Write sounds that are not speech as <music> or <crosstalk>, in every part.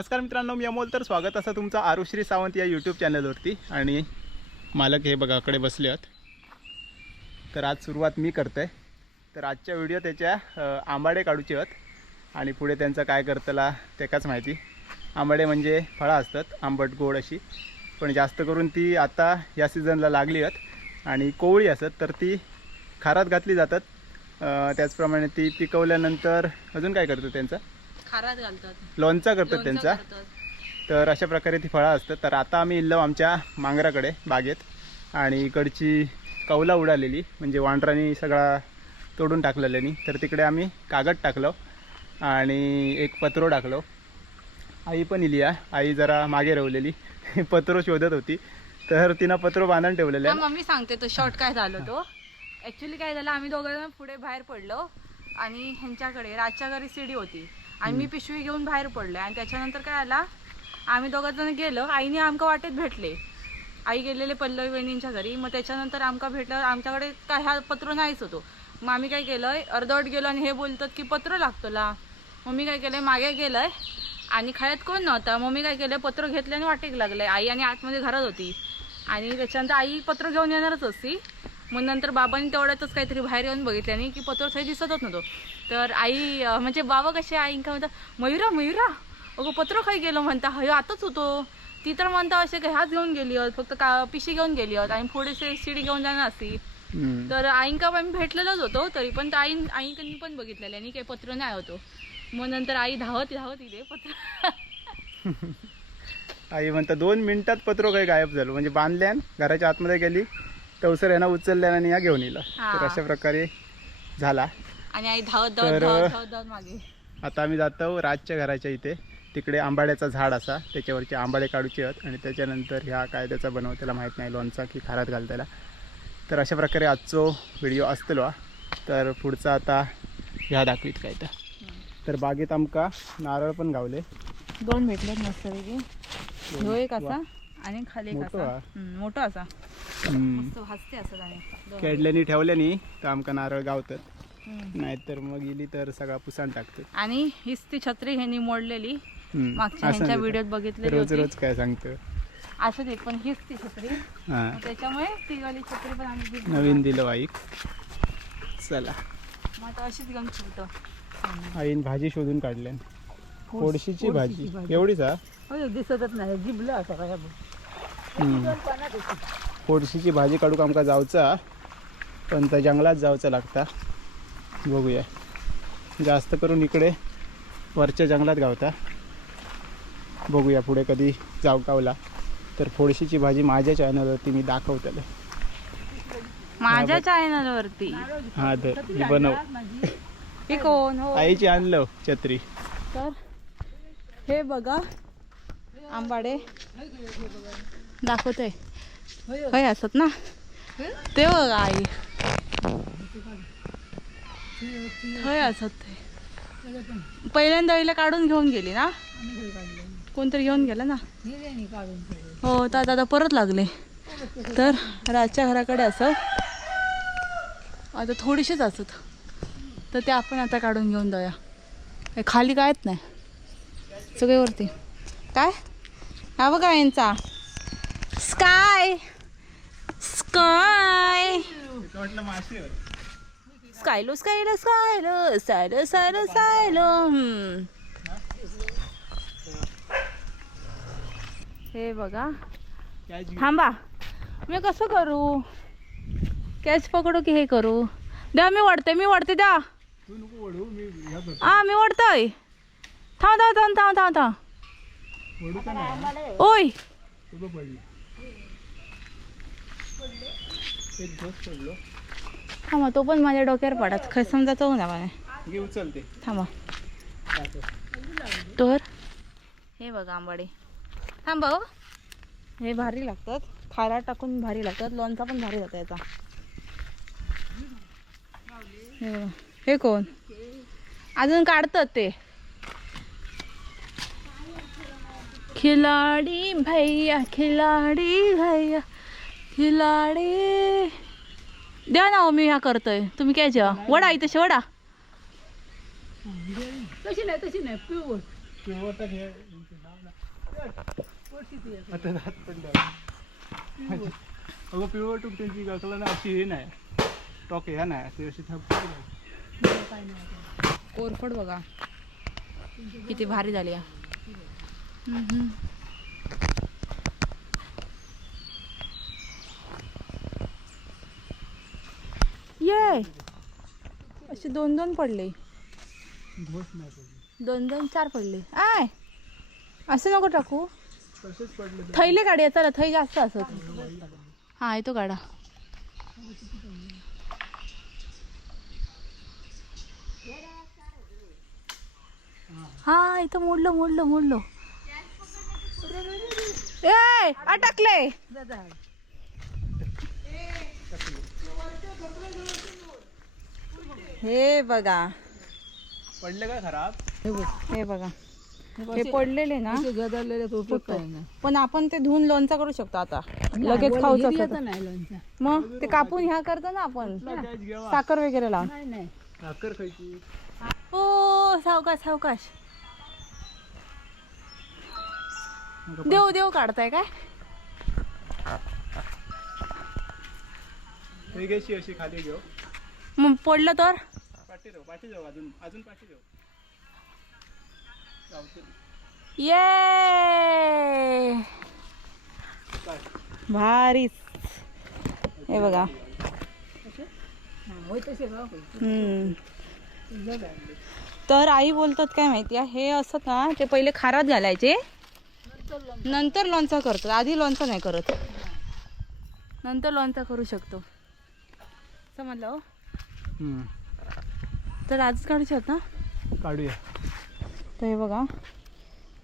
नमस्कार मित्रांनो मी अमोल. तर स्वागत असं तुमचं आरुश्री सावंत या यूट्यूब चॅनलवरती आणि मालक हे बघाकडे बसले आहेत. तर आज सुरुवात मी करतोय. तर आजच्या व्हिडिओ त्याच्या आंबाडे काढूचे आहेत. आणि पुढे त्यांचं काय करतला त्याकाच माहिती. आंबाडे म्हणजे फळं असतात आंबट गोड अशी. पण जास्त करून ती आता या सीझनला लागली आहेत. आणि कोवळी असत तर ती खारात घातली जातात. त्याचप्रमाणे ती पिकवल्यानंतर अजून काय करतो त्यांचा? खारात घालतात. लोणचा करतात लोणचं त्यांचा? करतात. तर अशा प्रकारे ती फळं असतात. तर आता आम्ही इल्लो आमच्या मांगराकडे बागेत आणि इकडची कौला उडालेली म्हणजे वांडरानी सगळा तोडून टाकलेल्यानी तर तिकडे आम्ही कागद टाकलो आणि एक पत्रो टाकलो. आई पण इली आहे. आई जरा मागे रवलेली. <laughs> पत्रो शोधत होती. तर तिनं पत्रो बांधून ठेवलेलं हा, आहे मम्मी सांगते तो शॉर्ट काय झालं तो. ऍक्च्युली काय झालं आम्ही दोघं जण पुढे बाहेर पडलो आणि ह्यांच्याकडे राजच्या घरी सीडी होती. आणि मी पिशवी घेऊन बाहेर पडले आणि त्याच्यानंतर काय आला आम्ही दोघं जण गेलो. आईने आमका वाटेत भेटले. आई गेलेले पल्लवी वहिनींच्या घरी. मग त्याच्यानंतर आमका भेटल्यावर आमच्याकडे काय हा पत्र नाहीच होतो. मग आम्ही काय केलंय अर्धवट गेलो आणि हे बोलतात की पत्र लागतोला. मग मी काय केलंय मागे गेलंय आणि खायत कोण नव्हता. मग मी काय केलं पत्र घेतलं आणि वाटेक लागलंय. आई आणि आतमध्ये घरात होती. आणि त्याच्यानंतर आई पत्र घेऊन येणारच असती मग नंतर बाबांनी तेवढ्यातच काहीतरी बाहेर येऊन बघितल्याने की पत्र काही दिसतच नव्हतं तर आई म्हणजे बाबा कसे आई काय म्हणतात मयुरा मयुरा अगं पत्र खाई गेलो म्हणता हयो आताच होतो. ती तर म्हणता असे काही हात घेऊन गेली आहोत फक्त का पिशी घेऊन गेली आहोत आणि थोडेसे शिडी घेऊन जाणार असती. तर आईंका आम्ही भेटलेलोच होतो तरी पण त्या आईन आईंकडनी पण बघितलेलं आणि काही पत्र नाही होतो. मग नंतर आई धावत धावत इथे पत्र. <laughs> आई म्हणतं दोन मिनिटात पत्रो काही गायब झालो. म्हणजे बांधल्यान घराच्या आतमध्ये गेली तवसर यांना उचलल्यान आणि या घेऊन येलं हा. तर अशा प्रकारे झाला. आणि आई धावत तर- धावत धावत धावत मागे. आता आम्ही जातो राजच्या घराच्या इथे. तिकडे आंबाड्याचा झाड असा त्याच्यावरचे आंबाडे काढूचे आहेत. आणि त्याच्यानंतर ह्या काय त्याचा बनव त्याला माहीत नाही लोणचा की खारात घालतायला. तर अशा प्रकारे आजचो व्हिडिओ असतलो हा. तर पुढचा आता ह्या दाखवीत काय तर. तर बागेत आमका नारळ पण गावले. दोन भेटलेत मस्त ह्यो एक असा आणि खाली एक मोठं असा. हा. हम्म, मोठा असा. हम्म. मस्त भासते असं आणि दोन. केडल्यानी ठेवल्यानी तर आमका नारळ गावतात. नाहीतर मग गेली तर सगळा पुसाण टाकतात. आणि हीच ती छत्री ह्यांनी मोडलेली. हम्म. मागच्या असं ह्यांच्या नाही व्हिडिओत. बघितलेली रोज होती. रोज काय सांगतं असं ते पण हीच ती छत्री. हां. मग त्याच्यामुळे ती वाली छत्री पण आम्ही घेतली. नवीन दिलं वाईक चला. मग आता अशीच होतं आईन भाजी शोधून काढल्या फोडशीची भाजी. एवढीच हा? हो, दिसतच नाही. जिबलं असं काय हम्म. फोडशीची भाजी काढूक आमका जावचा? पण त्या जंगलात जावचं लागता. बघूया. जास्त करून इकडे वरच्या जंगलात गावता. बघूया पुढे कधी जाऊ गावला तर फोडशीची भाजी माझ्या चॅनलवरती मी दाखवतले. माझ्या चॅनल वरती हा तर मी बनव. हो आईची आणलं छत्री. तर हे बघा. आंबाडे. दाखवते होय असत ना ते बघा आई होय असत ते पहिल्यांदा आईला काढून घेऊन गेली ना कोणतरी घेऊन गेलं ना हो तर आता आता परत लागले तर राजच्या घराकडे असं आता थोडीशीच असत तर ते आपण आता काढून घेऊन जाऊया खाली कायच नाही सगळे वरती काय हा बघा यांचा स्काय स्काय स्कायलो स्कायलो स्कायलो सायलो सायलो सायलो. हे बघा. थांबा. मी कसं करू? कॅच पकडू की हे करू? द्या मी वडते मी वडते द्या. हा मी वडतोय थांब थांब थांब थांब थांब थांब. ओय. थांबा तो पण माझ्या डोक्यावर पडत. खै समजायचं ना मला. उचलते थांबा. तर. हे बघा आंबाडे. थांबा हो. हे भारी लागतात. खारा टाकून भारी लागतात. लोणचा पण भारी जातो याचा. हे. हे कोण? अजून काढतात ते. खिलाडी भैया खिलाडी भैया. खिलाडी. द्या ना हो मी ह्या करतोय. तुम्ही काय जेव्हा वडा इथे वडा. तशी नाही तशी नाही. प्युअर अगं पिवळ टूक त्यांची गकला ना अशी हे नाही. टॉक ह्या नाही अशी अशी कोरफड बघा. किती भारी झाली आहे. ये असे दोन दोन पडले. दोन दोन चार पडले. आय! असं नको टाकू. थैले गाडी चला थै जास्त असत हा येतो गाडा. हा इथं मोडलं मोडलं मोडलं. ए अटकले. हे बघा. पडले काय खराब? हे बघा. हे पडलेले ना फुटतं. पण आपण ते धुवून लोणचा करू शकतो आता. लगेच खाऊच असतं मग ते कापून ह्या करतो ना आपण. साखर वगैरे लावून साखर खायची. हो सावकाश सावकाश. देव देव काढताय काय? हे अशी खाली घेऊ. मग पडलं तर? ये भारीच. हे बघा. तर आई बोलतात काय माहिती आहे? हे असं का ते पहिले खारात घालायचे नंतर लोणचा करतो आधी लोणचा नाही करत. नंतर लोणचा करू शकतो. समजलं हो? तर आजच काढूचे आहेत ना? काढूया. तर हे बघा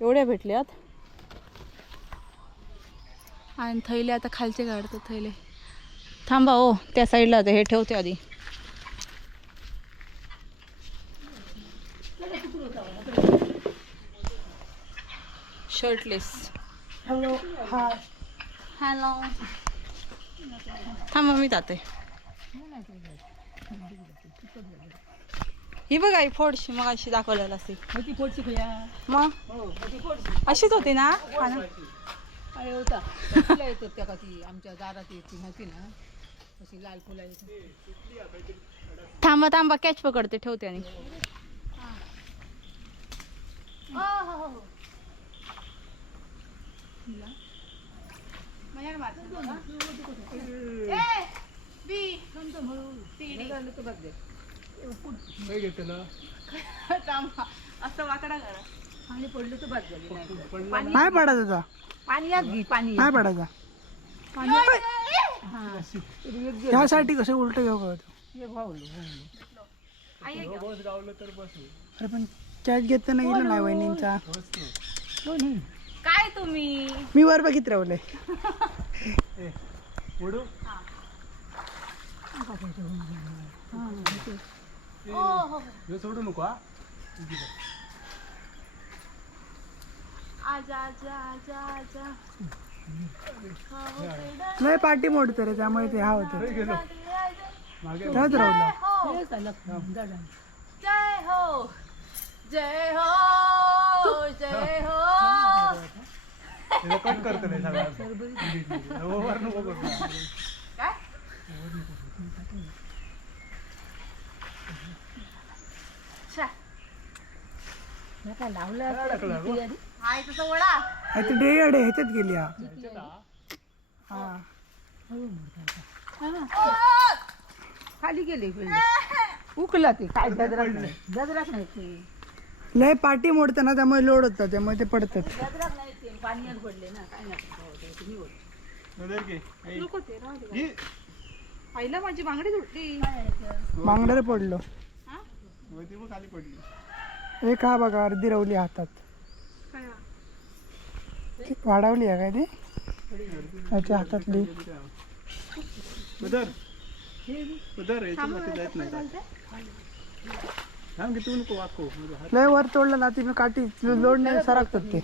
एवढ्या भेटल्यात. आणि थैले आता खालचे काढतो थैले. थांबा हो त्या साईडला हे ठेवते आधी. शर्टलेस हॅलो हॅलो थांबा मी जाते. ही बघा ही फोडशी मग अशी दाखवलेला असते. मग? अशीच होती ना? खाणं? काय होता. फुलं येतात त्या का ती आमच्या दारात येते माहिती ना. अशी लाल फुलं थांबा थांबा कॅच पकडते ठेवते आणि. काय घेतलं असं वाकडा करा. पाणी पडलं तर झाली नाही. नाही. पडायचा पाणी यात घे पाणी नाही पडायचा ह्यासाठी कसं उलट घेऊ का बस गावलं तर बस. अरे पण कॅच घेताना गेलं नाही वहिनींचा. काय तुम्ही? मी वर बघित रावलंय उडू हे सोडू नको हा. आजा आजा आजा आजा नाही पाठी मोडतं रे त्यामुळे ते हा होतं. हे गेलो. मागे राहुला हो हे जय हो जय हो जय हो कट करतो रे सगळ्या ओव्हर नको करू. काय छा, काय? लावलं डे ह्याच्यात गेली हा. हा खाली गेले उकला ते. काय गजरात नाही. गजरात नाही ते. लय पाठी मोडतं ना त्यामुळे लोड होतं त्यामुळे ते पडतात. गजरात नाही ते. पाण्यात पडले ना. काय नाही. नको ते राहू दे. ही. आईला माझी बांगडी तुटली. मांगडर पडलो. हा? खाली पडली एक हा बघा अर्धी रवली हातात. वाढवली आहे काय ती? त्याच्या हातातली. हात लय वर तोडलं ना ती मी काठी लोड नाही सरकतात ते.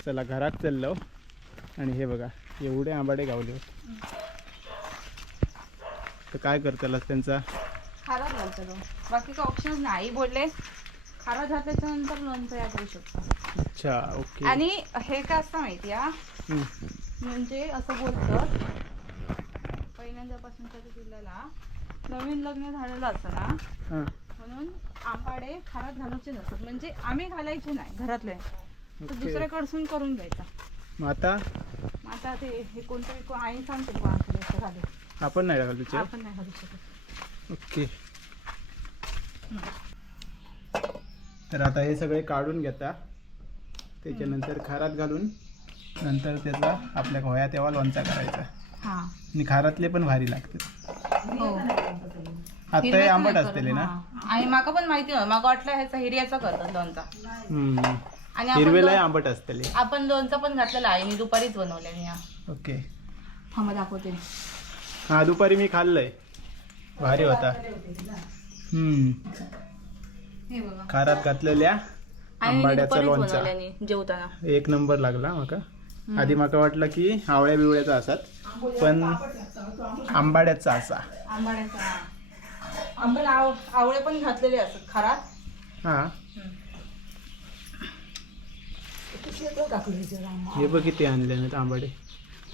चला घरात चाललो. आणि हे बघा एवढे आंबाडे गावले तर काय करताला त्यांचा? खराब झालं बाकी काय ऑप्शन नाही बोलले. खारा घातल्याच्या नंतर लोणचं या करू शकतो. अच्छा ओके. आणि हे काय असतं माहिती हा हम्म. म्हणजे असं बोलतात पहिल्यांदापासून कधी जिल्ह्याला नवीन लग्न झालेलं असतं ना हां. म्हणून आंबाडे खारात घालायचे नसतात म्हणजे आम्ही घालायचे नाही घरातले. तर ओके. दुसऱ्याकडसून करून घ्यायचा. मग आता मग आता ते हे कोणतरी को- आई सांगते कोणाकडे असं घालू आपण नाही टाकाल तुझ्या आपण नाही घालू शकत. ओके. तर आता हे सगळे काढून घेता. त्याच्यानंतर खारात घालून नंतर त्याचा आपल्या होया तेव्हा लोणचा करायचा. हा. आणि खारातले पण भारी लागतात. हो. आता हे हिरव्याचं आंबट नाही करत, ना? हा. आणि माका पण माहिती माका वाटलं ह्याचा हिरयाचा करतात लोणचा. हम्म. आणि आपण हिरवेलाही लोण- आंबट असतेले. आपण लोणचं पण घातलेलं आहे. मी दुपारीच बनवले मी हा ओके. थांबा दाखवते. हा दुपारी मी खाल्लंय. भारी होता. हम्म. खारात घातलेल्या आंबाड्याचा लोणचा. जेवताना. एक नंबर लागला माका. आधी माका वाटलं की आवळ्या बिवळ्याचा असत पण आंबाड्याचा असा. आवळे पण घातलेले असतात खरात. हा. हे बघ किती आणले आंबाडे.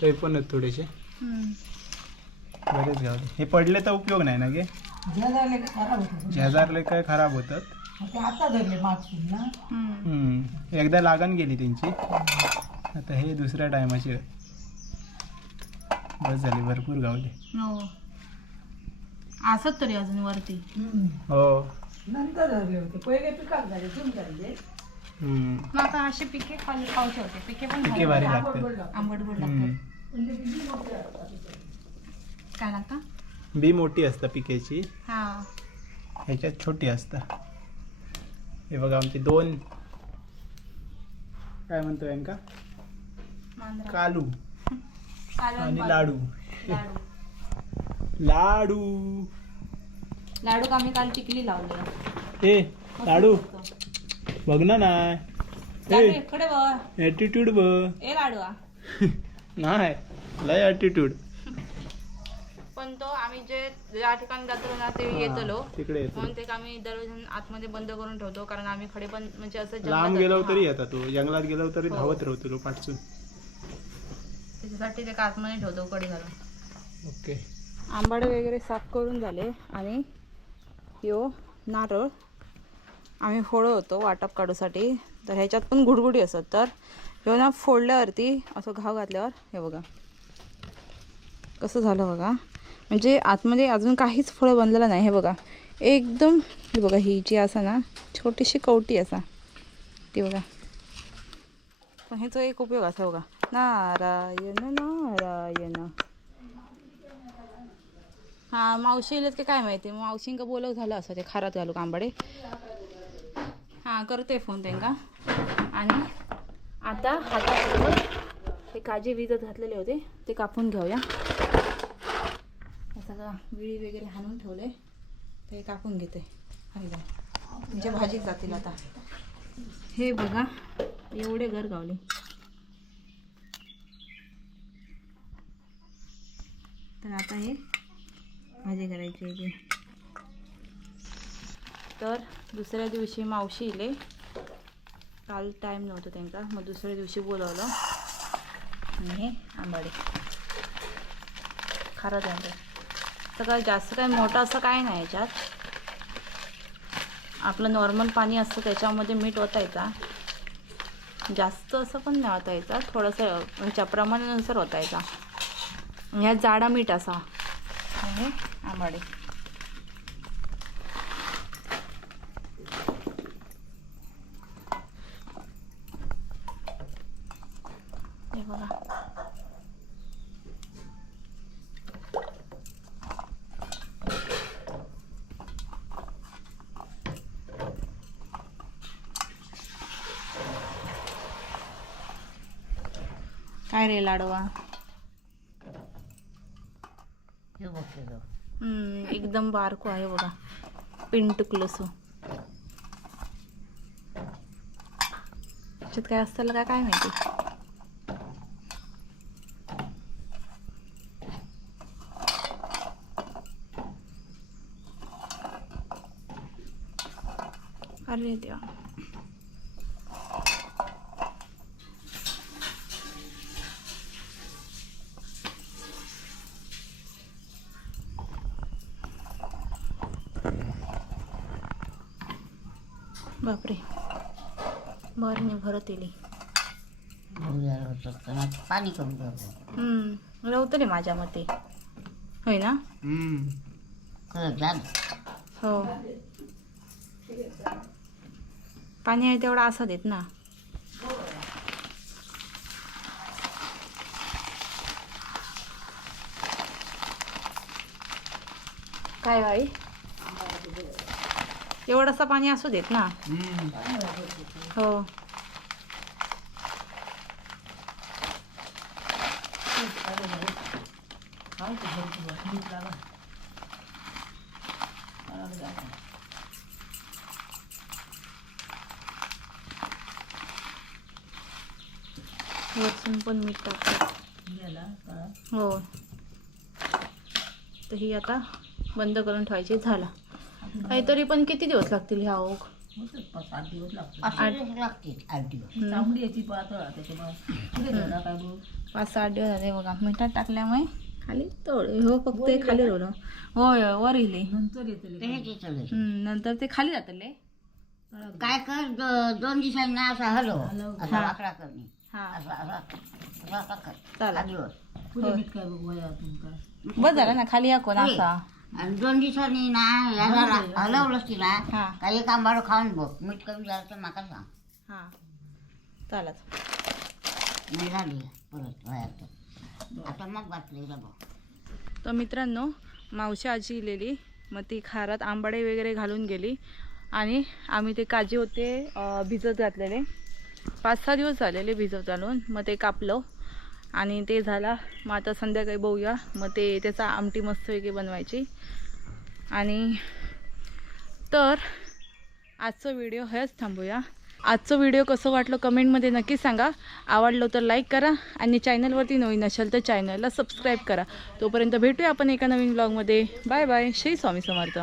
ते पण आहेत थोडेसे. बरेच गावले हे पडले तर उपयोग नाही ना गे? ज्या झाले का खराब होतं झेजारले काय खराब होतात? मग ते आता धरले मागसून ना? हम्म. एकदा लागण गेली त्यांची. आता हे दुसऱ्या टायमाची बस झाली भरपूर गावले हो. असत तरी अजून वरती. हो. नंतर धरले होते. पहिले पिकात झाले जून झाले. हम्म. मग आता असे पिके खाली खाऊचे होते पिके पण पिके भारी लागते आंबट गोड हम्म. लागतात. काय लागतं? बी मोठी असतं पिकेची. हा. ह्याच्यात छोटी असतं. हे बघा आमचे दोन. काय म्हणतो यांका मांजरा. कालू कालवण आणि. लाडू. लाडू. लाडू. लाडू का आम्ही काल टिकली लावले? ए लाडू. बघ ना नाय इकडे बघ. ॲटिट्यूड बघ. ए लाडू आ. <laughs> नाही लय ॲटिट्यूड पण तो आम्ही जे ज्या ठिकाणी जातो ना ते येतलो. तिकडे येतो म्हणून ते आम्ही दरवाजा आतमध्ये बंद करून ठेवतो कारण आम्ही खडे पण म्हणजे असं जंगलात लांब. गेलो हा. तरी येतात तू. जंगलात गेलो तरी हो. धावत राहतो तो पाठसून त्याच्यासाठी ते का आतमध्ये ठेवतो कडी घालून. ओके. आंबाडे वगैरे साफ करून झाले आणि यो नारळ. आम्ही फोडत होतो वाटप काढूसाठी. तर ह्याच्यात पण गुडगुडी असत तर ह्यो ना फोडल्यावरती असं घाव घातल्यावर हे बघा. कसं झालं बघा. म्हणजे आतमध्ये अजून काहीच फळं बनलेलं नाही हे बघा. एकदम हे बघा ही जी असा ना छोटीशी कवटी असा. ती बघा. पण ह्याचा एक उपयोग असा बघा. नारायण नारायण. हा मावशी येलेत की काय माहिती? मावशींका बोलव झालं असं ते खारात घालू कांबाडे. हा करते फोन त्यांका. आणि आता हातात ते काजे विजत घातलेले होते ते कापून घेऊया. आता विळी वगैरे हाणून ठेवले ते कापून घेते. आणि तुमच्या म्हणजे भाजीत जातील आता. हे बघा एवढे घर गावले. तर आता हे भाजी करायची आहे ती. तर दुसऱ्या दिवशी मावशी इले. काल टाईम नव्हतो त्यांचा. मग दुसऱ्या दिवशी बोलावलं. आणि हे आंबाडे. खरं तर काय जास्त काही मोठं असं काय नाही याच्यात. आपलं नॉर्मल पाणी असतं त्याच्यामध्ये मीठ ओतायचा जास्त असं पण नाही ओतायचा थोडंसं म्हणजे ह्याच्या प्रमाणानुसार ओतायचा ह्यात जाडा मीठ असा आणि आंबाडे. हे बघा. काय रे लाडवा? एकदम बारको आहे बघा. पिंटुकलसो त्याच्यात काय असतं काय काय माहिती? अरे देवा. बापरे. बरं भरत येली. पाणी कमी करतो माझ्या मते. होय ना? हो. पाणी आहे तेवढा असा देत ना. काय बाई? एवढंसं पाणी असू देत ना. हो. वरतून पण मीठ टाकतात हो. तर ही आता बंद करून ठेवायची झाला. काहीतरी पण किती दिवस लागतील ह्या ओघ? पाच दिवस लागतील. आठ दिवस तांबडी याची पातळ त्याच्यामुळे पाच सहा दिवस झाले बघा. मिठात टाकल्यामुळे खाली तोड हो फक्त ते खाली रोल. होय होय, वर इले नंतर येते हम्म, नंतर ते खाली जातले काय कर दो- दोन दिवसांनी ना असा हलव. असा हा. वाकडा करणे हा. असा असा कर. चालेल. खालीवर बस झालं ना खाली या कोण होय. असा. आणि दोन दिवसांनी ना याला हलवलंच तिला. हा. काही एक आंबाडं खाऊन बघ. मीठ कमी झालं तर माका सांग. हा. चालत. नाही झाली परत वयात आता मग बाटलीला बघ. तर मित्रांनो मावशी आजी इलेली मग ती खारात आंबाडे वगैरे घालून गेली. आणि आम्ही ते काजे होते अं, भिजत घातलेले. पाच सहा दिवस झालेले भिजत घालून. मग ते कापलं. आणि ते झाला. मग आता संध्याकाळी बघूया. मग ते त्याचा आमटी मस्तपैकी बनवायची. आणि तर आजचं व्हिडिओ हेच थांबूया. आजचं व्हिडिओ कसं वाटलं कमेंटमध्ये नक्की सांगा. आवडलं तर लाईक करा आणि चॅनलवरती नवीन असेल तर चॅनलला सबस्क्राईब करा. तोपर्यंत भेटूया आपण एका नवीन ब्लॉगमध्ये बाय बाय श्री स्वामी समर्थ.